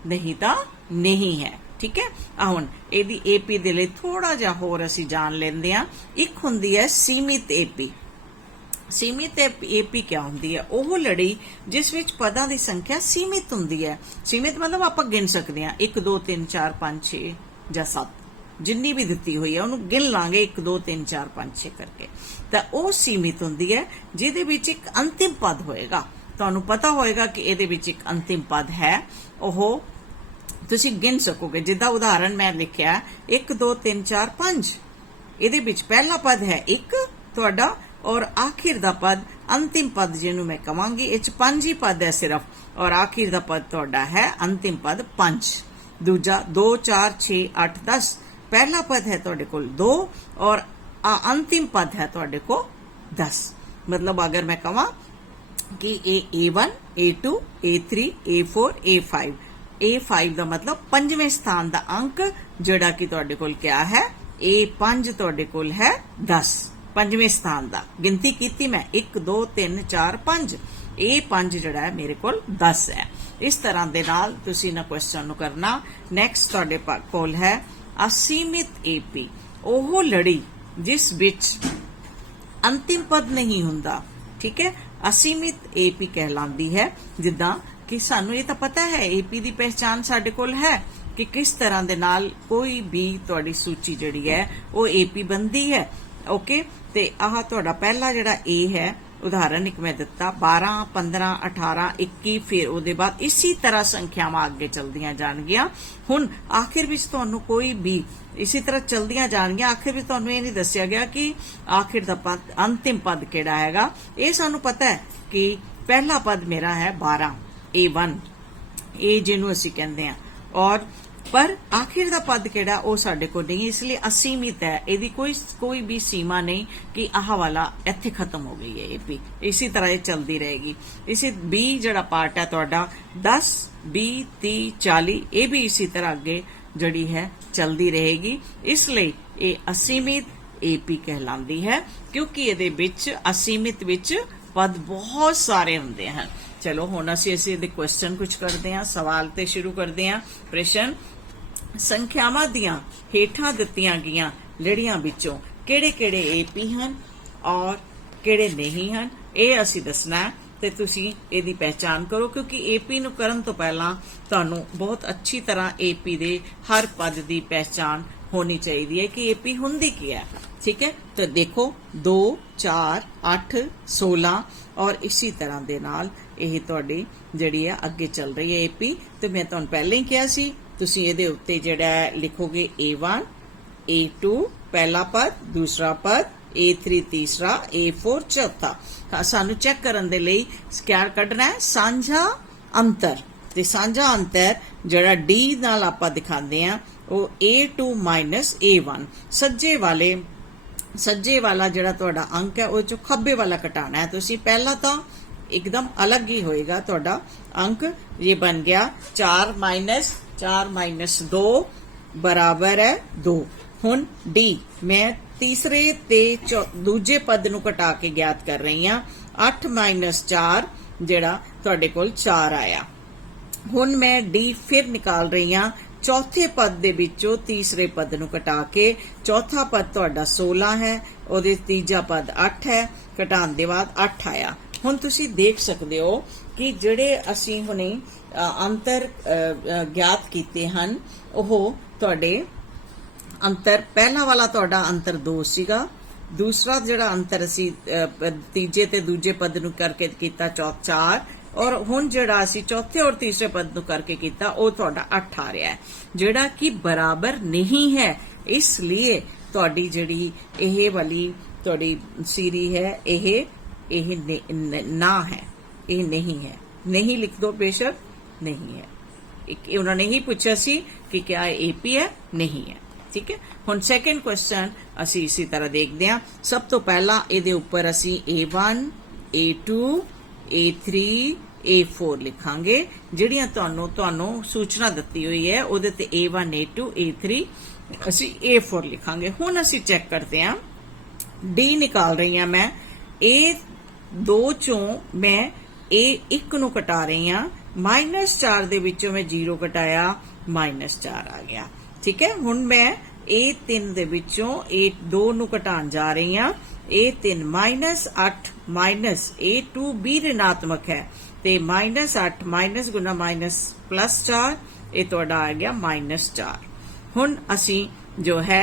नहीं तो नहीं है। ठीक है, हुण इहदी AP दे लई थोड़ा जिहा होर असीं जान लैंदे हां। एक हुंदी है सीमित AP, ਸੀਮਿਤ ਏਪੀ ਕਿਆ ਹੁੰਦੀ ਹੈ? ਉਹ ਲੜੀ ਜਿਸ ਵਿੱਚ ਪਦਾਂ ਦੀ ਸੰਖਿਆ ਸੀਮਿਤ ਹੁੰਦੀ ਹੈ। ਸੀਮਿਤ ਮਤਲਬ ਆਪਾਂ ਗਿਣ ਸਕਦੇ ਹਾਂ 1 2 3 4 5 6 ਜਾਂ 7, ਜਿੰਨੀ ਵੀ ਦਿੱਤੀ ਹੋਈ ਹੈ ਉਹਨੂੰ ਗਿਣ ਲਾਂਗੇ 1 2 3 4 5 6 ਕਰਕੇ। ਤਾਂ ਉਹ ਸੀਮਿਤ ਹੁੰਦੀ ਹੈ ਜਿਹਦੇ ਵਿੱਚ ਇੱਕ ਅੰਤਿਮ ਪਦ ਹੋਏਗਾ। ਤੁਹਾਨੂੰ ਪਤਾ ਹੋਏਗਾ ਕਿ ਇਹਦੇ ਵਿੱਚ ਇੱਕ ਅੰਤਿਮ ਪਦ ਹੈ, ਉਹ ਤੁਸੀਂ ਗਿਣ ਸਕੋਗੇ। ਜਿੱਦਾਂ ਉਦਾਹਰਨ ਮੈਂ ਲਿਖਿਆ 1 2 3 4 5, ਇਹਦੇ ਵਿੱਚ ਪਹਿਲਾ ਪਦ ਹੈ 1 ਤੁਹਾਡਾ, ਔਰ ਆਖਿਰ ਦਾ ਪਦ ਅੰਤਿਮ ਪਦ ਜਿਹਨੂੰ ਮੈਂ ਕਵਾਂਗੀ ਇਹ ਚ 5 ਹੀ ਪਦ ਹੈ ਸਿਰਫ, ਔਰ ਆਖਿਰ ਦਾ ਪਦ ਤੁਹਾਡਾ ਹੈ ਅੰਤਿਮ ਪਦ 5। ਦੂਜਾ 2 4 6 8 10, ਪਹਿਲਾ ਪਦ ਹੈ ਤੁਹਾਡੇ ਕੋਲ 2 ਔਰ अंतिम पद है ਤੁਹਾਡੇ को 10। मतलब अगर मैं कहा कि A1 A2 A3 A4 A5, A5 ਦਾ मतलब ਪੰਜਵੇਂ ਸਥਾਨ ਦਾ ਅੰਕ ਜਿਹੜਾ ਕਿ ਤੁਹਾਡੇ ਕੋਲ ਕਿਆ ਹੈ A5 ਤੁਹਾਡੇ ਕੋਲ ਹੈ 10। ਪੰਜਵੇਂ ਸਥਾਨ ਦਾ ਗਿਣਤੀ ਕੀਤੀ ਮੈਂ 1 2 3 4 5, A5 ਜਿਹੜਾ ਹੈ ਮੇਰੇ ਕੋਲ 10 ਹੈ। ਇਸ ਤਰ੍ਹਾਂ ਦੇ ਨਾਲ ਤੁਸੀਂ ਨਾ ਕੁਐਸਚਨ ਨੂੰ ਕਰਨਾ। ਨੈਕਸਟ ਤੁਹਾਡੇ ਕੋਲ ਹੈ ਅਸੀਮਿਤ AP, ਉਹ ਲੜੀ ਜਿਸ ਵਿੱਚ ਅੰਤਿਮ ਪਦ ਨਹੀਂ ਹੁੰਦਾ। ਠੀਕ ਹੈ, ਅਸੀਮਿਤ AP ਕਹਿਲਾਂਦੀ ਹੈ। ਜਿੱਦਾਂ ਕਿ ਸਾਨੂੰ ਇਹ ਤਾਂ ਪਤਾ ਹੈ AP ਦੀ ਪਹਿਚਾਨ ਸਾਡੇ ਕੋਲ ਹੈ ਕਿ ਕਿਸ ਤਰ੍ਹਾਂ ਦੇ ਨਾਲ ਕੋਈ ਵੀ ਤੁਹਾਡੀ ਸੂਚੀ ਜਿਹੜੀ ਹੈ ਉਹ AP ਬਣਦੀ ਹੈ। ਓਕੇ, ਤੇ ਆਹ ਤੁਹਾਡਾ ਪਹਿਲਾ ਜਿਹੜਾ A ਹੈ, ਉਦਾਹਰਨ ਇੱਕ ਮੈਂ ਦਿੱਤਾ 12 15 18 21, ਫਿਰ ਉਹਦੇ ਬਾਅਦ ਇसी ਤਰ੍ਹਾਂ ਸੰਖਿਆਵਾਂ ਅੱਗੇ ਚਲਦੀਆਂ ਜਾਣਗੀਆਂ। ਹੁਣ ਆਖਿਰ ਵਿੱਚ ਤੁਹਾਨੂੰ ਕੋਈ ਵੀ ਇसी तरह चलदियां जाणगियां। आखिर भी तुहानूं ये नहीं दस्सिया गया कि आखिर दा पद अंतिम पद किहड़ा हैगा। ये सानूं पता है कि पहला पद मेरा है 12 A1, ए जिहनूं असीं कहंदे हां, और पर आखिर दा पद किहड़ा ਉਹ ਸਾਡੇ ਕੋਲ नहीं, इसलिए असीमित है। ਇਹਦੀ कोई भी सीमा नहीं कि आह वाला ਇੱਥੇ खत्म हो गई है AP, इसी तरह ये चलती रहेगी। इसी B ਜਿਹੜਾ पार्ट है ਤੁਹਾਡਾ 10 20 30 40, ये भी इसी तरह अगे ਜਿਹੜੀ ਹੈ ਚਲਦੀ ਰਹੇਗੀ। ਇਸ ਲਈ ਇਹ ਅਸੀਮਿਤ AP ਕਹਿਲਾਂਦੀ ਹੈ ਕਿਉਂਕਿ ਇਹਦੇ ਵਿੱਚ ਅਸੀਮਿਤ ਵਿੱਚ ਪਦ ਬਹੁਤ ਸਾਰੇ ਹੁੰਦੇ ਹਨ। ਚਲੋ ਹੁਣ ਅਸੀਂ ਇਹਦੇ ਕੁਐਸਚਨ ਕੁਝ ਕਰਦੇ ਹਾਂ, ਸਵਾਲ ਤੇ ਸ਼ੁਰੂ ਕਰਦੇ ਹਾਂ। ਪ੍ਰਸ਼ਨ, ਸੰਖਿਆਵਾਂ ਦੀਆਂ ਹੇਠਾਂ ਦਿੱਤੀਆਂ ਗਈਆਂ ਲੜੀਆਂ ਵਿੱਚੋਂ ਕਿਹੜੇ-ਕਿਹੜੇ AP ਹਨ ਔਰ ਕਿਹੜੇ ਨਹੀਂ ਹਨ, ਇਹ ਅਸੀਂ ਦੱਸਣਾ ਹੈ। ਤੇ ਤੁਸੀਂ ਇਹਦੀ ਪਹਿਚਾਨ ਕਰੋ ਕਿਉਂਕਿ AP ਨੂੰ ਕਰਨ ਤੋਂ ਪਹਿਲਾਂ ਤੁਹਾਨੂੰ ਬਹੁਤ ਅੱਛੀ ਤਰ੍ਹਾਂ AP ਦੇ ਹਰ ਪਦ ਦੀ ਪਹਿਚਾਨ ਹੋਣੀ ਚਾਹੀਦੀ ਹੈ ਕਿ AP ਹੁੰਦੀ ਕੀ ਹੈ। ठीक है, तो देखो 2 4 8 16 और इसी तरह ਦੇ ਨਾਲ ਇਹ ਤੁਹਾਡੀ ਜਿਹੜੀ ਹੈ ਅੱਗੇ ਚੱਲ ਰਹੀ ਹੈ AP। ਤੇ ਮੈਂ ਤੁਹਾਨੂੰ ਪਹਿਲਾਂ ਹੀ ਕਿਹਾ ਸੀ ਤੁਸੀਂ ਇਹਦੇ ਉੱਤੇ ਜਿਹੜਾ ਲਿਖੋਗੇ A1 A2 ਪਹਿਲਾ ਪਦ, ਦੂਸਰਾ ਪਦ, A3 ਤੀਸਰਾ, A4 ਚੌਥਾ। ਸਾਨੂੰ ਚੈੱਕ ਕਰਨ ਦੇ ਲਈ ਕਿਆ ਕੱਢਣਾ ਹੈ, ਸਾਂਝਾ ਅੰਤਰ। ਤੇ ਸਾਂਝਾ ਅੰਤਰ ਜਿਹੜਾ D ਨਾਲ ਆਪਾਂ ਦਿਖਾਉਂਦੇ ਆ ਉਹ A2 A1, ਸੱਜੇ ਵਾਲਾ ਜਿਹੜਾ ਤੁਹਾਡਾ ਅੰਕ ਹੈ ਉਹ ਚੋਂ ਖੱਬੇ ਵਾਲਾ ਘਟਾਣਾ ਹੈ ਤੁਸੀਂ। ਪਹਿਲਾਂ ਤਾਂ एकदम अलग ही होएगा ਤੁਹਾਡਾ अंक। ये बन गया 4 माइनस 2 बराबर है 2। ਹੁਣ D मैं तीसरे ते दूजे पद ਨੂੰ ਘਟਾ ਕੇ ਗਿਆਤ ਕਰ ਰਹੀ ਹਾਂ। 8 4 ਜਿਹੜਾ ਤੁਹਾਡੇ ਕੋਲ 4 ਆਇਆ। ਹੁਣ मैं D ਫਿਰ ਨਿਕਾਲ ਰਹੀ ਹਾਂ ਚੌਥੇ ਪਦ ਦੇ ਵਿੱਚੋਂ ਤੀਸਰੇ ਪਦ ਨੂੰ ਘਟਾ ਕੇ। ਚੌਥਾ ਪਦ ਤੁਹਾਡਾ 16 ਹੈ, ਉਹਦੇ ਤੀਜਾ ਪਦ 8 ਹੈ, ਘਟਾਉਣ ਦੇ ਬਾਅਦ 8 ਆਇਆ। ਹੁਣ ਤੁਸੀਂ ਦੇਖ ਸਕਦੇ ਹੋ ਕਿ ਜਿਹੜੇ ਅਸੀਂ ਹੁਣੇ ਅੰਤਰ ਗਿਆਤ ਕੀਤੇ ਹਨ ਉਹ ਤੁਹਾਡੇ ਅੰਤਰ, ਪਹਿਲਾ ਵਾਲਾ ਤੁਹਾਡਾ ਅੰਤਰ 2 ਸੀਗਾ, ਦੂਸਰਾ ਜਿਹੜਾ ਅੰਤਰ ਅਸੀਂ ਤੀਜੇ ਤੇ ਦੂਜੇ ਪਦ ਨੂੰ ਕਰਕੇ ਕੀਤਾ 4, ਔਰ ਹੁਣ ਜਿਹੜਾ ਅਸੀਂ ਚੌਥੇ ਔਰ ਤੀਸਰੇ ਪਦ ਨੂੰ ਕਰਕੇ ਕੀਤਾ ਉਹ ਤੁਹਾਡਾ 8 ਆ ਰਿਹਾ ਹੈ ਜਿਹੜਾ ਕਿ ਬਰਾਬਰ ਨਹੀਂ ਹੈ। ਇਸ ਲਈ ਤੁਹਾਡੀ ਜਿਹੜੀ ਇਹ ਵਾਲੀ ਤੁਹਾਡੀ ਸੀਰੀ ਹੈ ਇਹ ਨਾ ਹੈ, ਇਹ ਨਹੀਂ ਹੈ। नहीं लिख दो बेशक, नहीं है। उन्होंने ही पूछा सी कि क्या AP है, नहीं है। ठीक है, हुण सैकेंड क्वेश्चन असी इसी तरह देखते हैं। सब तो पहला इहदे उपर असी A1 A2 A3 A4 लिखांगे। जिहड़ियां तुहानूं सूचना दित्ती हुई है उहदे ते A1 A2 A3 असी A4 लिखांगे। हुण असी चेक करते हैं, D निकाल रही हां मैं, A2 चों मैं A1 ਨੂੰ ਘਟਾ ਰਹੀ ਹਾਂ। -4 ਦੇ ਵਿੱਚੋਂ ਮੈਂ 0 ਘਟਾਇਆ, -4 ਆ ਗਿਆ। ਠੀਕ ਹੈ, ਹੁਣ ਮੈਂ A3 ਦੇ ਵਿੱਚੋਂ A2 ਨੂੰ ਘਟਾਉਣ ਜਾ ਰਹੀ ਹਾਂ। A3 -8 माइनस A2 भी ऋणात्मक है ते -8 माइनस गुना माइनस +4 ये तुहाडा आ गया -4। हुण असी जो है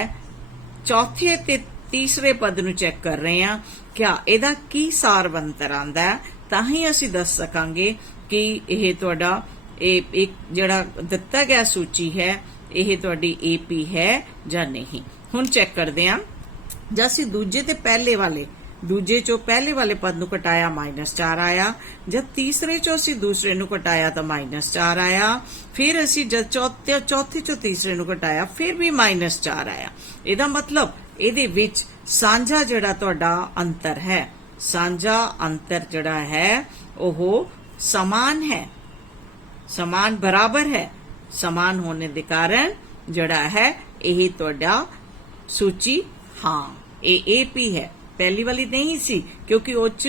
चौथे ते तीसरे पद नूं चैक कर रहे हैं क्या इहदा की सार बनतर आंदा है, तां ही असी दस सकांगे कि यह तुहाडा एक जिहड़ा दिता गया सूची है यह तुहाडी AP है जां नहीं। हुण चैक करदे हां जद असी दूजे ते पहले वाले दूजे चो पहले वाले पद नूं घटाया -4 आया, जब तीसरे चो असी दूसरे नूं घटाया तो -4 आया, फिर असी जब चौथे चो तीसरे नूं घटाया फिर भी -4 आया। इहदा मतलब इहदे विच सांझा जिहड़ा तुहाडा अंतर है, सांझा अंतर जिहड़ा है ओह समान है, समान बराबर है। समान होने के कारण जिहड़ा है यह तुहाडा सूची हाँ ये AP है, पहली वाली नहीं सी क्योंकि उस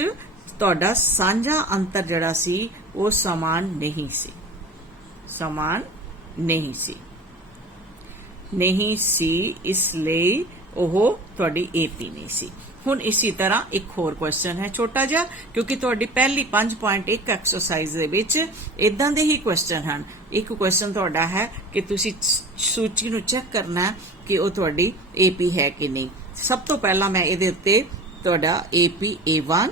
तुहाडा सांझा अंतर जिहड़ा सी वो समान नहीं सी, समान नहीं सी, नहीं सी, इसलिए ओह तुहाडी AP नहीं सी। हुण इसी तरह एक होर क्वेश्चन है छोटा जिहा, क्योंकि तुहाडी पहली 5.1 एक्सरसाइज दे विच इदां दे ही क्वेश्चन हैं। एक क्वेश्चन तुहाडा है कि तुसी सूची नूं चेक करना है कि वो तुहाडी AP है कि नहीं। सब तो पहला मैं इहदे उत्ते तुहाडा AP A1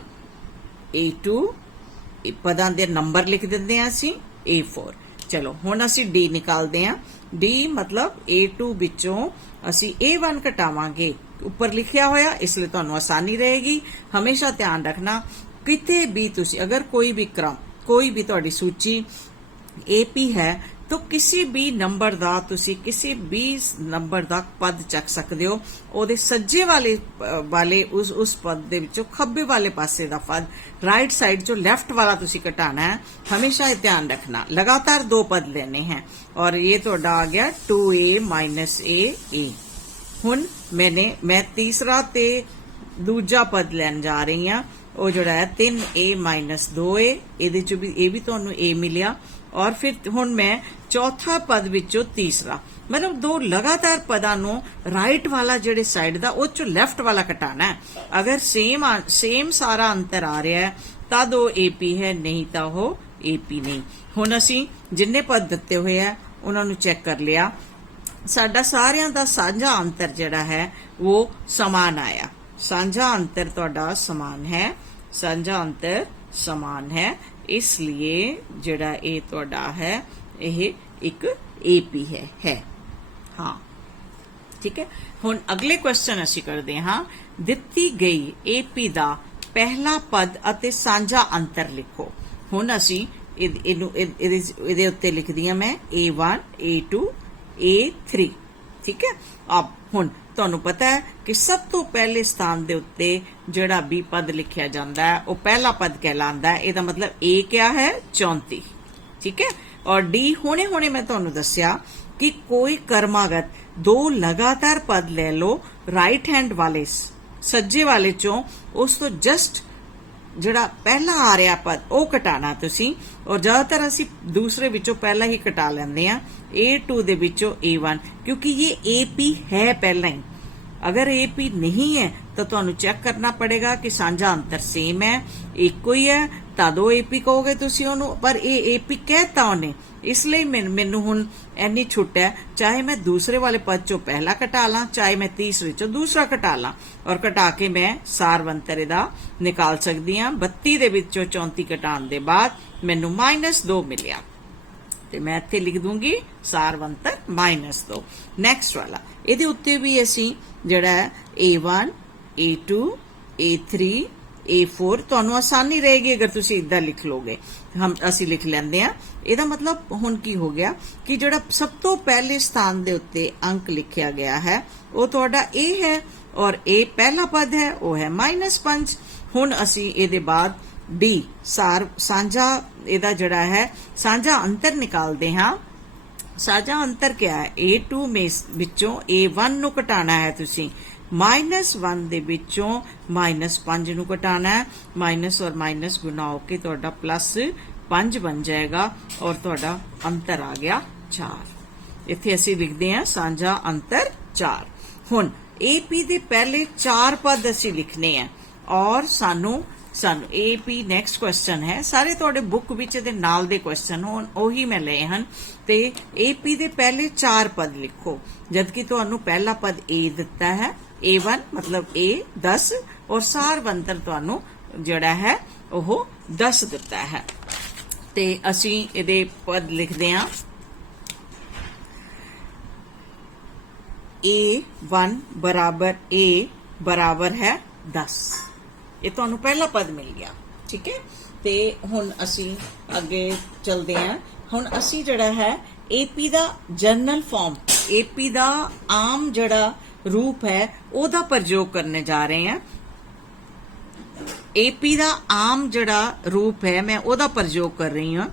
A2 पदां दे नंबर लिख दिंदे हां असीं A4। चलो हुण असीं D निकालदे हां। D मतलब A2 विचों असीं A1 घटावांगे, ऊपर लिखिया होया इसलिए तुहानूं आसानी रहेगी। हमेशा ध्यान रखना किते भी तुसीं अगर कोई भी क्रम कोई भी तुहाडी सूची AP है तो किसी भी नंबर दा तुसी किसी भी नंबर दा पद चक सकते हो, ओदे सज्जे वाले उस पद दे विचों खब्बे वाले पासे दा पद राइट साइड जो लेफ्ट वाला तुसी घटाना है। हमेशा ये ध्यान रखना लगातार 2 पद लेने हैं और ये तुहाडा आ गया 2A - A। हुण मैं तीसरा ते दूजा पद लैन जा रही हां, वो जिहड़ा है 3A - 2A, इहदे चों भी ये भी तुहानूं A मिलिया और फिर हुण मैं चौथा पद विचों तीसरा मतलब 2 लगातार पदां नूं राइट वाला जिहड़े साइड दा उह चों लैफ्ट वाला घटाना है। अगर सेम सारा अंतर आ रहा है तद वो AP है, नहीं तो वो AP नहीं। हुण असीं जिन्ने पद दिते हुए है उन्हां नूं चैक कर लिया, साडा सारियां दा साझा अंतर जिहड़ा है वो समान आया। साझा अंतर तुहाडा समान है, साझा अंतर समान है, इसलिए जिहड़ा ये तुहाडा है यह एक AP है। हाँ ठीक है। हुण अगले क्वेश्चन असीं करदे हां। दित्ती गई AP दा पहला पद अते सांझा अंतर लिखो। हुण असीं इहदे उत्ते लिखदी हां मैं A1 A2 A3। ठीक है। अब हुण तुहानूं पता है कि सब तो पहले स्थान दे उत्ते जिहड़ा भी पद लिखिया जांदा है वो पहला पद कहलांदा है। इहदा मतलब A क्या है 34। ठीक है। और D होने मैं तुहानूं दस्सिया कि कोई क्रमागत 2 लगातार पद ले लो राइट हैंड वाले सज्जे वाले चों, उस तो जस्ट जिहड़ा पहला आ रहा पद वो घटाना तुसी, और ज्यादातर असीं दूसरे विचों पहला ही घटा लैंदे आ A2 दे विचों A1, क्योंकि ये AP है पहला ही। अगर AP नहीं है तो तुहानूं चेक करना पड़ेगा कि सांझा अंतर सेम है, एक ही है, तदों AP कहोगे तुसीं ओनू, पर ये AP कहता उन्हें, इसलिए मैनू हुण इन्नी छुट है, चाहे मैं दूसरे वाले पद चों पहला घटा ला, चाहे मैं तीसरे चों दूसरा घटा ला, और घटा के मैं सारवंतर इहदा निकाल सकदी हां। 32 दे विचों 34 घटाउण दे बाद मैनू -2 मिलिया, ते मैं इत्थे लिख दूंगी सारवंतर -2। नैक्सट वाला इहदे उत्ते भी असीं जिहड़ा है A1 A2 A3 A4 तुहानूं आसानी रहेगी अगर तुसीं इदां लिख लोगे। हम असीं लिख लैंदे आ। इहदा मतलब हुण की हो गया कि जिहड़ा सब तो पहले स्थान दे उत्ते अंक लिखिया गया है वो तुहाडा A है, और A पहला पद है वो है -5। हुण असीं इहदे बाद D सांझा इहदा जिहड़ा है सांझा अंतर निकालदे हां। सांझा अंतर क्या है? A2 में विचों A1 नूं घटाना है तुसीं, -1 दे विचों -5 नूं घटाना है, माइनस और माइनस गुना होके तुहाडा +5 बन जाएगा और तुहाडा अंतर आ गया 4। इत्थे असीं लिखदे हां सांझा अंतर 4। हुण AP ਦੇ ਪਹਿਲੇ 4 ਪਦ ਅਸੀਂ ਲਿਖਨੇ ਆ ਔਰ ਸਾਨੂੰ AP ਨੈਕਸਟ ਕੁਐਸਚਨ ਹੈ। ਸਾਰੇ ਤੁਹਾਡੇ ਬੁੱਕ ਵਿੱਚ ਦੇ ਨਾਲ ਦੇ ਕੁਐਸਚਨ ਹੋਣ ਉਹੀ ਮੈਂ ਲਏ ਹਨ ਤੇ AP ਦੇ ਪਹਿਲੇ 4 ਪਦ ਲਿਖੋ ਜਦਕਿ ਤੁਹਾਨੂੰ ਪਹਿਲਾ ਪਦ A ਦਿੱਤਾ ਹੈ A1 ਮਤਲਬ A 10 ਔਰ ਸਾਰਵੰਤਰ ਤੁਹਾਨੂੰ ਜਿਹੜਾ ਹੈ ਉਹ 10 ਦਿੱਤਾ ਹੈ ਤੇ ਅਸੀਂ ਇਹਦੇ ਪਦ ਲਿਖਦੇ ਹਾਂ A1 बराबर A बराबर है 10। ये ਤੁਹਾਨੂੰ ਪਹਿਲਾ ਪਦ ਮਿਲ ਗਿਆ ਠੀਕ ਹੈ ਤੇ ਹੁਣ ਅਸੀਂ ਅੱਗੇ ਚਲਦੇ ਹਾਂ। ਹੁਣ ਅਸੀਂ ਜਿਹੜਾ ਹੈ AP ਦਾ ਜਨਰਲ ਫਾਰਮ AP ਦਾ ਆਮ ਜਿਹੜਾ ਰੂਪ ਹੈ ਉਹਦਾ ਪ੍ਰਯੋਗ ਕਰਨੇ ਜਾ ਰਹੇ ਹਾਂ। AP ਦਾ ਆਮ ਜਿਹੜਾ ਰੂਪ ਹੈ ਮੈਂ ਉਹਦਾ ਪ੍ਰਯੋਗ ਕਰ ਰਹੀ ਹਾਂ।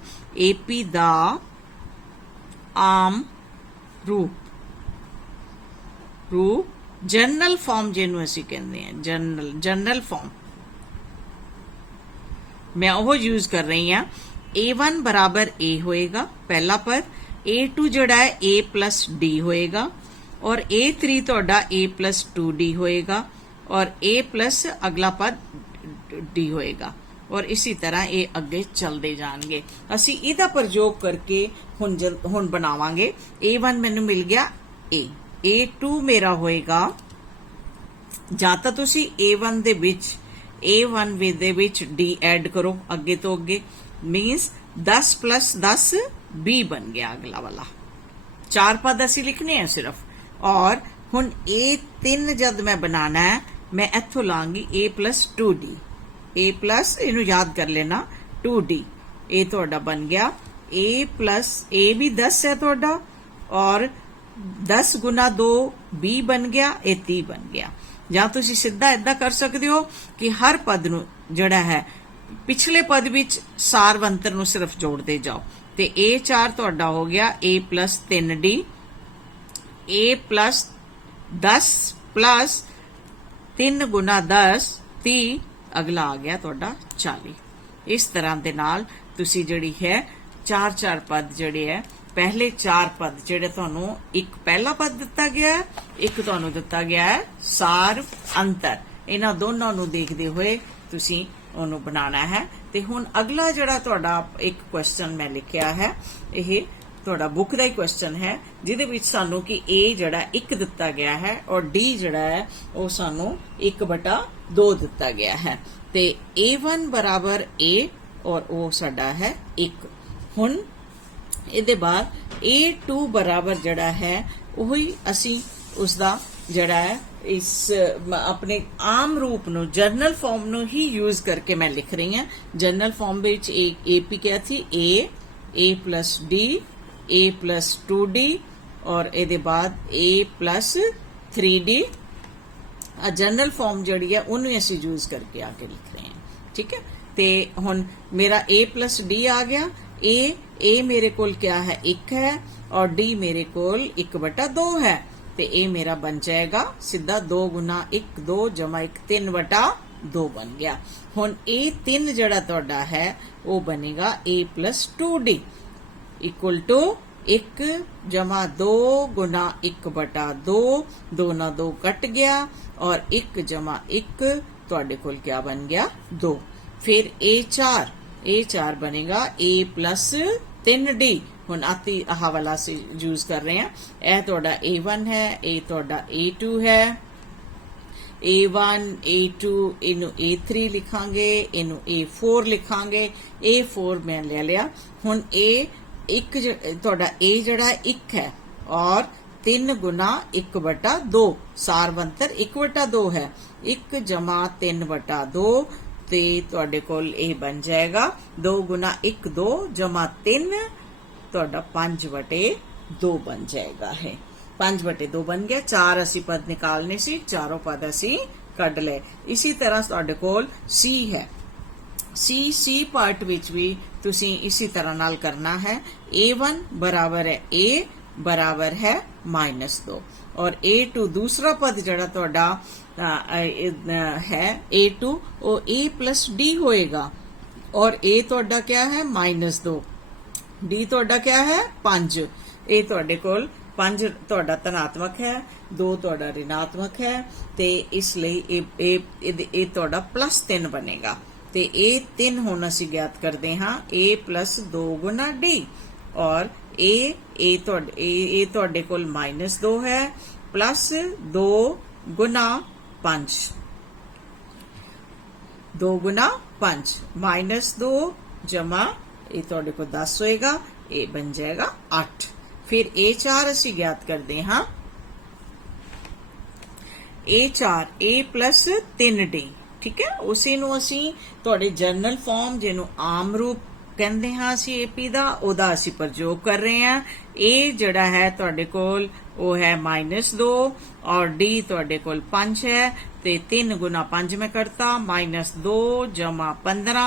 AP ਦਾ ਆਮ ਰੂਪ ਜਨਰਲ ਫਾਰਮ ਜਿਹਨੂੰ ਅਸੀਂ ਕਹਿੰਦੇ ਹਾਂ ਜਨਰਲ ਫਾਰਮ मैं वो यूज कर रही हाँ। A1 बराबर A होएगा पहला पद, A2 जड़ा है A प्लस D होएगा और A3 तोड़ा A प्लस 2D होएगा और A प्लस अगला पद D होएगा और इसी तरह ये अगे चलते जाएंगे। असी इहदा प्रयोग करके हुण बनावांगे। A1 मैनू मिल गया A, A2 मेरा होएगा जां तां तुसी A1 दे विच A1 ਦੇ ਵਿੱਚ D ਐਡ ਕਰੋ ਅੱਗੇ ਤੋਂ ਅੱਗੇ ਮੀਨਸ 10 plus 10 B ਬਣ ਗਿਆ ਅਗਲਾ ਵਾਲਾ। 4 ਪਦ ਅਸੀਂ ਲਿਖਨੇ ਆ ਸਿਰਫ ਔਰ ਹੁਣ A3 ਜਦ ਮੈਂ ਬਣਾਣਾ ਹੈ ਮੈਂ ਇੱਥੋਂ ਲਾਂਗੀ A plus 2D A plus ਇਹਨੂੰ ਯਾਦ ਕਰ ਲੈਣਾ 2D ਇਹ ਤੁਹਾਡਾ ਬਣ ਗਿਆ A plus A ਵੀ 10 ਹੈ ਤੁਹਾਡਾ ਔਰ 10 ਗੁਣਾ 2 B ਬਣ ਗਿਆ ਇਹ 30 ਬਣ ਗਿਆ। ਜਾਂ ਤੁਸੀਂ ਸਿੱਧਾ ਇਦਾਂ ਕਰ ਸਕਦੇ ਹੋ ਕਿ ਹਰ ਪਦ ਨੂੰ ਜਿਹੜਾ ਹੈ ਪਿਛਲੇ ਪਦ ਵਿੱਚ ਸਾਰਵੰਤਰ ਨੂੰ ਸਿਰਫ ਜੋੜਦੇ ਜਾਓ ਤੇ A4 ਤੁਹਾਡਾ ਹੋ ਗਿਆ A plus 3D A plus 10 plus 3 ਗੁਣਾ 10 30 ਅਗਲਾ ਆ ਗਿਆ ਤੁਹਾਡਾ 40। ਇਸ ਤਰ੍ਹਾਂ ਦੇ ਨਾਲ ਤੁਸੀਂ ਜਿਹੜੀ ਹੈ 4 ਪਦ ਜਿਹੜੇ ਹੈ ਪਹਿਲੇ 4 ਪਦ ਜਿਹੜੇ ਤੁਹਾਨੂੰ ਇੱਕ ਪਹਿਲਾ ਪਦ ਦਿੱਤਾ ਗਿਆ ਹੈ ਇੱਕ ਤੁਹਾਨੂੰ ਦਿੱਤਾ ਗਿਆ ਹੈ ਸਾਰ ਅੰਤਰ ਇਹਨਾਂ ਦੋਨਾਂ ਨੂੰ ਦੇਖਦੇ ਹੋਏ ਤੁਸੀਂ ਉਹਨੂੰ ਬਣਾਉਣਾ ਹੈ। ਤੇ ਹੁਣ ਅਗਲਾ ਜਿਹੜਾ ਤੁਹਾਡਾ ਇੱਕ ਕੁਐਸਚਨ ਮੈਂ ਲਿਖਿਆ ਹੈ ਇਹ ਤੁਹਾਡਾ ਬੁੱਕ ਦਾ ਹੀ ਕੁਐਸਚਨ ਹੈ ਜਿਹਦੇ ਵਿੱਚ ਸਾਨੂੰ ਕਿ A ਜਿਹੜਾ 1 ਦਿੱਤਾ ਗਿਆ ਹੈ ਔਰ D ਜਿਹੜਾ ਹੈ ਉਹ ਸਾਨੂੰ 1/2 ਦਿੱਤਾ ਗਿਆ ਹੈ ਤੇ A1 ਬਰਾबर A ਔਰ ਉਹ ਸਾਡਾ ਹੈ 1। ਹੁਣ ਇਹਦੇ ਬਾਅਦ A2 ਬਰਾबर ਜਿਹੜਾ ਹੈ ਉਹੀ ਅਸੀਂ ਉਸ ਦਾ ਜਿਹੜਾ ਹੈ ਇਸ ਆਪਣੇ ਆਮ ਰੂਪ ਨੂੰ ਜਨਰਲ ਫਾਰਮ ਨੂੰ ਹੀ ਯੂਜ਼ ਕਰਕੇ ਮੈਂ ਲਿਖ ਰਹੀ ਹਾਂ। ਜਨਰਲ ਫਾਰਮ ਵਿੱਚ AP ਕਿਹਾ ਸੀ A plus D A plus 2D ਔਰ ਇਹਦੇ ਬਾਅਦ A plus 3D general farm ਜਿਹੜੀ ਹੈ ਉਹਨੂੰ ਅਸੀਂ ਯੂਜ਼ ਕਰਕੇ ਆ ਕੇ ਲਿਖ ਰਹੇ ਹਾਂ ਠੀਕ ਹੈ। ਤੇ ਹੁਣ ਮੇਰਾ A plus D ਆ ਗਿਆ A मेरे कोल क्या है 1 है और D मेरे कोल 1/2 है ते A मेरा बन जाएगा सीधा 2 गुना 1 2 जमा 1 3/2 बन गया। हुण A3 जड़ा तुहाडा है वो बनेगा A plus 2D equal to 1 जमा 2 गुना 1/2 2 ना 2 कट गया और 1 जमा 1 तुहाडे कोल क्या बन गया 2। फिर A4 बनेगा A plus 3D ਹੁਣ ਆਤੀ ਆਹ ਵਾਲਾ ਅਸੀਂ ਯੂਜ਼ ਕਰ ਰਹੇ ਹਾਂ। ਇਹ ਤੁਹਾਡਾ A1 ਹੈ ਇਹ ਤੁਹਾਡਾ A2 ਹੈ A1 A2 ਇਹਨੂੰ A3 ਲਿਖਾਂਗੇ ਇਹਨੂੰ A4 ਲਿਖਾਂਗੇ A4 ਮੈਂ ਲੈ ਲਿਆ। ਹੁਣ ਇੱਕ ਤੁਹਾਡਾ A ਜਿਹੜਾ 1 ਹੈ ਔਰ 3 ਗੁਣਾ 1/2 ਸਾਰਵੰਤਰ 1/2 ਹੈ 1 ਜਮਾ 3/2 ਤੇ ਤੁਹਾਡੇ ਕੋਲ ਇਹ ਬਣ ਜਾਏਗਾ 2 ਗੁਣਾ 1 2 ਜਮਾ 3 ਤੁਹਾਡਾ 5/2 ਬਣ ਜਾਏਗਾ ਹੈ 5/2 ਬਣ ਗਿਆ। 4 ਅਸੀਂ ਪਦ ਨਿਕਾਲਨੇ ਸੀ ਚਾਰੋਂ ਪਦ ਅਸੀਂ ਕੱਢ ਲਏ। ਇਸੇ ਤਰ੍ਹਾਂ ਤੁਹਾਡੇ ਕੋਲ C ਹੈ C ਪਾਰਟ ਵਿੱਚ ਵੀ ਤੁਸੀਂ ਇਸੇ ਤਰ੍ਹਾਂ ਨਾਲ ਕਰਨਾ ਹੈ। A1 ਬਰਾबर है A बराबर है -2 और A2 दूसरा पद जड़ा ਤੁਹਾਡਾ है A2 वो A plus D होएगा और A ਤੁਹਾਡਾ क्या है -2 D ਤੁਹਾਡਾ क्या है 5 ਇਹ ਤੁਹਾਡੇ ਕੋਲ 5 ਤੁਹਾਡਾ ਧਨਾਤਮਕ ਹੈ, 2 ਤੁਹਾਡਾ ਰਿਣਾਤਮਕ ਹੈ ਤੇ ਇਸ ਲਈ ਇਹ ਤੁਹਾਡਾ +3 ਬਣੇਗਾ। ਤੇ ਇਹ 3 ਹੁਣ ਅਸੀਂ ਗਿਆਤ ਕਰਦੇ ਹਾਂ a + 2 ਗੁਣਾ d ਔਰ ਇਹ ਤੁਹਾਡੇ ਕੋਲ -2 ਹੈ +2 ਗੁਣਾ 5 2 ਗੁਣਾ 5 -2 ਜਮਾ ਇਹ ਤੁਹਾਡੇ ਕੋਲ 10 ਹੋਏਗਾ, ਇਹ ਬਣ ਜਾਏਗਾ 8। ਫਿਰ a4 ਅਸੀਂ ਗਿਆਤ ਕਰਦੇ ਹਾਂ a4 a + 3d ਠੀਕ ਹੈ। ਉਸੇ ਨੂੰ ਅਸੀਂ ਤੁਹਾਡੇ ਜਰਨਲ ਫਾਰਮ ਜਿਹਨੂੰ ਆਮ ਰੂਪ ਕਹਿੰਦੇ ਹਾਂ ਅਸੀਂ AP ਦਾ, ਉਹਦਾ ਅਸੀਂ ਪ੍ਰਯੋਗ ਕਰ ਰਹੇ ਹਾਂ। a ਜਿਹੜਾ ਹੈ ਤੁਹਾਡੇ ਕੋਲ ਉਹ ਹੈ -2 ਔਰ d ਤੁਹਾਡੇ ਕੋਲ 5 ਹੈ ਤੇ 3 ਗੁਣਾ 5 ਮੈਂ करता -2 जमा 15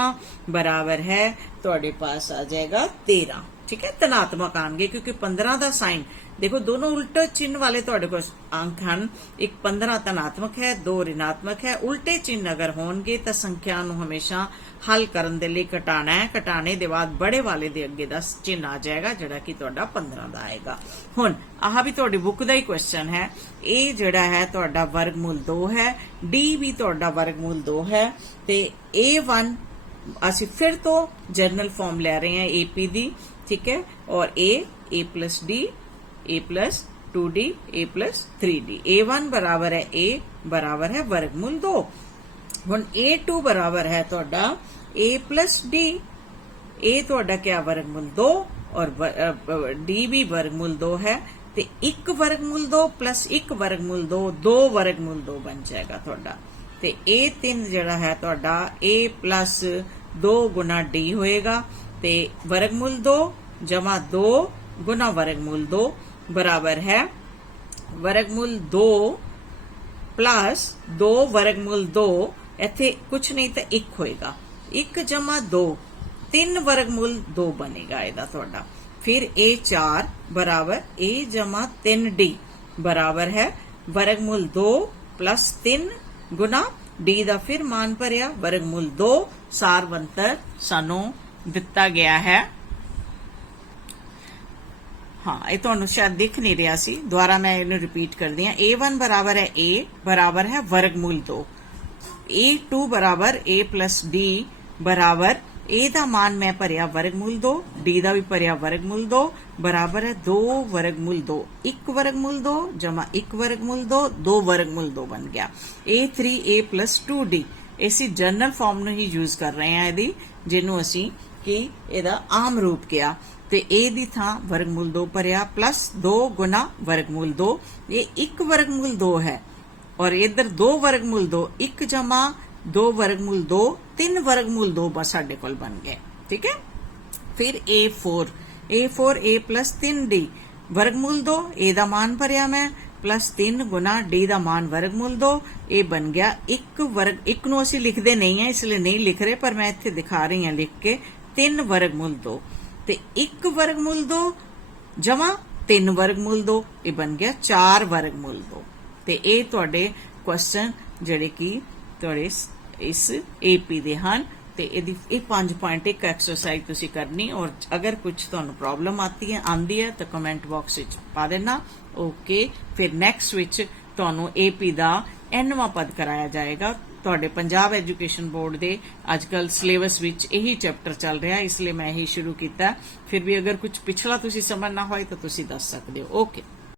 बराबर है ਤੁਹਾਡੇ पास आ जाएगा 13 ठीक है। ਧਨਾਤਮਕ ਆਣਗੇ क्योंकि 15 ਦਾ साइन देखो दोनों उल्टे चिन्ह वाले ਤੁਹਾਡੇ ਕੋਲ अंक हैं। एक 15 ਧਨਾਤਮਕ है, 2 ऋणात्मक है। उल्टे चिन्ह अगर होणगे ਤਾਂ संख्या ਨੂੰ हमेशा हल ਕਰਨ ਦੇ ਲਈ ਘਟਾਣਾ ਹੈ, ਘਟਾਣੇ ਦੇ ਬਾਅਦ बड़े वाले ਦੇ ਅੱਗੇ ਦਾ चिन्ह आ जाएगा ਜਿਹੜਾ ਕਿ ਤੁਹਾਡਾ 15 ਦਾ ਆਏਗਾ। ਹੁਣ ਆਹ ਵੀ ਤੁਹਾਡੀ ਬੁੱਕ ਦਾ ਹੀ ਕੁਐਸਚਨ ਹੈ। ਇਹ ਜਿਹੜਾ ਹੈ ਤੁਹਾਡਾ ਵਰਗਮੂਲ 2 ਹੈ, d ਵੀ ਤੁਹਾਡਾ ਵਰਗਮੂਲ 2 ਹੈ ਤੇ a1 ਅਸੀਂ ਫਿਰ ਤੋਂ ਜਰਨਲ ਫਾਰਮ ਲੈ ਰਹੇ ਹਾਂ AP ਦੀ ठीक है। और a + d a + 2d a + 3d a1 बराबर है a बराबर है वर्गमूल 2। हुण a2 बराबर है ਤੁਹਾਡਾ a + d a ਤੁਹਾਡਾ क्या वर्गमूल 2 और d भी वर्गमूल 2 है ਤੇ 1 वर्गमूल 2 + 1 वर्गमूल 2 2 वर्गमूल 2 बन जाएगा ਤੁਹਾਡਾ। ਤੇ a3 ਜਿਹੜਾ ਹੈ ਤੁਹਾਡਾ a + 2 गुना d होएगा ਤੇ वर्गमूल 2 जमा 2 गुना वर्गमूल 2 बराबर है वर्गमूल 2 + 2 वर्गमूल 2 इत्थे कुछ नहीं तो 1 होएगा 1 जमा 2 3 वर्गमूल 2 बनेगा ਇਹਦਾ ਤੁਹਾਡਾ। फिर a4 बराबर a जमा 3d बराबर है वर्गमूल 2 + 3 गुना d ਦਾ फिर मान भरिया वर्गमूल 2 सारवंतर सानू ਦਿੱਤਾ ਗਿਆ ਹੈ। हाँ ये ਤੁਹਾਨੂੰ शायद दिख नहीं रहा सी, दोबारा मैं इन्हें रिपीट कर दिया। a1 बराबर है a बराबर है वर्गमूल 2, a2 बराबर a + d बराबर a ਦਾ मान मैं भरिया वर्गमूल 2 d ਦਾ भी भरिया वर्गमूल 2 बराबर है 2 वर्गमूल 2 1 वर्गमूल 2 जमा 1 वर्गमूल 2 2 वर्गमूल 2 बन गया। a3 a + 2d ਅਸੀਂ ਜਨਰਲ ਫਾਰਮ ਨੂੰ ਹੀ ਯੂਜ਼ ਕਰ ਰਹੇ ਹਾਂ ਇਹਦੀ, ਜਿਹਨੂੰ ਅਸੀਂ ਕਿ ਇਹਦਾ ਆਮ ਰੂਪ ਕਿਹਾ ਤੇ a ਦੀ ਥਾਂ वर्गमूल 2 ਭਰਿਆ +2 गुना वर्गमूल 2 ਇਹ 1 वर्गमूल 2 है और इधर 2 वर्गमूल 2 1 जमा 2 वर्गमूल 2 3 वर्गमूल 2 बस ਸਾਡੇ ਕੋਲ बन गए ठीक है। फिर a4 a + 3d वर्गमूल 2 a ਦਾ मान ਭਰਿਆ मैं +3 गुना d ਦਾ मान वर्गमूल 2 ਇਹ बन गया 1 ਨੂੰ ਅਸੀਂ ਲਿਖਦੇ ਨਹੀਂ ਹੈ ਇਸ ਲਈ ਨਹੀਂ ਲਿਖ ਰਹੇ, ਪਰ ਮੈਂ ਇੱਥੇ ਦਿਖਾ ਰਹੀ ਹਾਂ ਲਿਖ ਕੇ 3 वर्गमूल 2 ਤੇ 1 वर्गमूल 2 ਜਮਾ 3 वर्गमूल 2 ਇਹ ਬਣ ਗਿਆ 4 वर्गमूल 2। ਤੇ ਇਹ ਤੁਹਾਡੇ ਕੁਐਸਚਨ ਜਿਹੜੇ ਕਿ ਤੁਹਾਡੇ ਇਸ AP ਦੇ ਹਨ ਤੇ ਇਹਦੀ ਇਹ 5 ਪੁਆਇੰਟ ਇੱਕ ਐਕਸਰਸਾਈਜ਼ ਤੁਸੀਂ ਕਰਨੀ ਔਰ ਅਗਰ ਕੁਝ ਤੁਹਾਨੂੰ ਪ੍ਰੋਬਲਮ ਆਂਦੀ ਹੈ ਤਾਂ ਕਮੈਂਟ ਬਾਕਸ ਵਿੱਚ ਪਾ ਦੇਣਾ। ओके फिर नैक्सट विच तुहानू AP ਦਾ 9वां पद कराया जाएगा। ਤੁਹਾਡੇ ਪੰਜਾਬ ਐਜੂਕੇਸ਼ਨ ਬੋਰਡ ਦੇ ਅੱਜਕੱਲ ਸਿਲੇਬਸ ਵਿੱਚ ਇਹੀ ਚੈਪਟਰ ਚੱਲ ਰਿਹਾ, ਇਸ ਲਈ ਮੈਂ ਇਹੀ ਸ਼ੁਰੂ ਕੀਤਾ। ਫਿਰ ਵੀ ਅਗਰ ਕੁਝ ਪਿਛਲਾ ਤੁਸੀਂ ਸਮਝਣਾ ਹੋਏ ਤਾਂ ਤੁਸੀਂ ਦੱਸ ਸਕਦੇ ਹੋ। ਓਕੇ।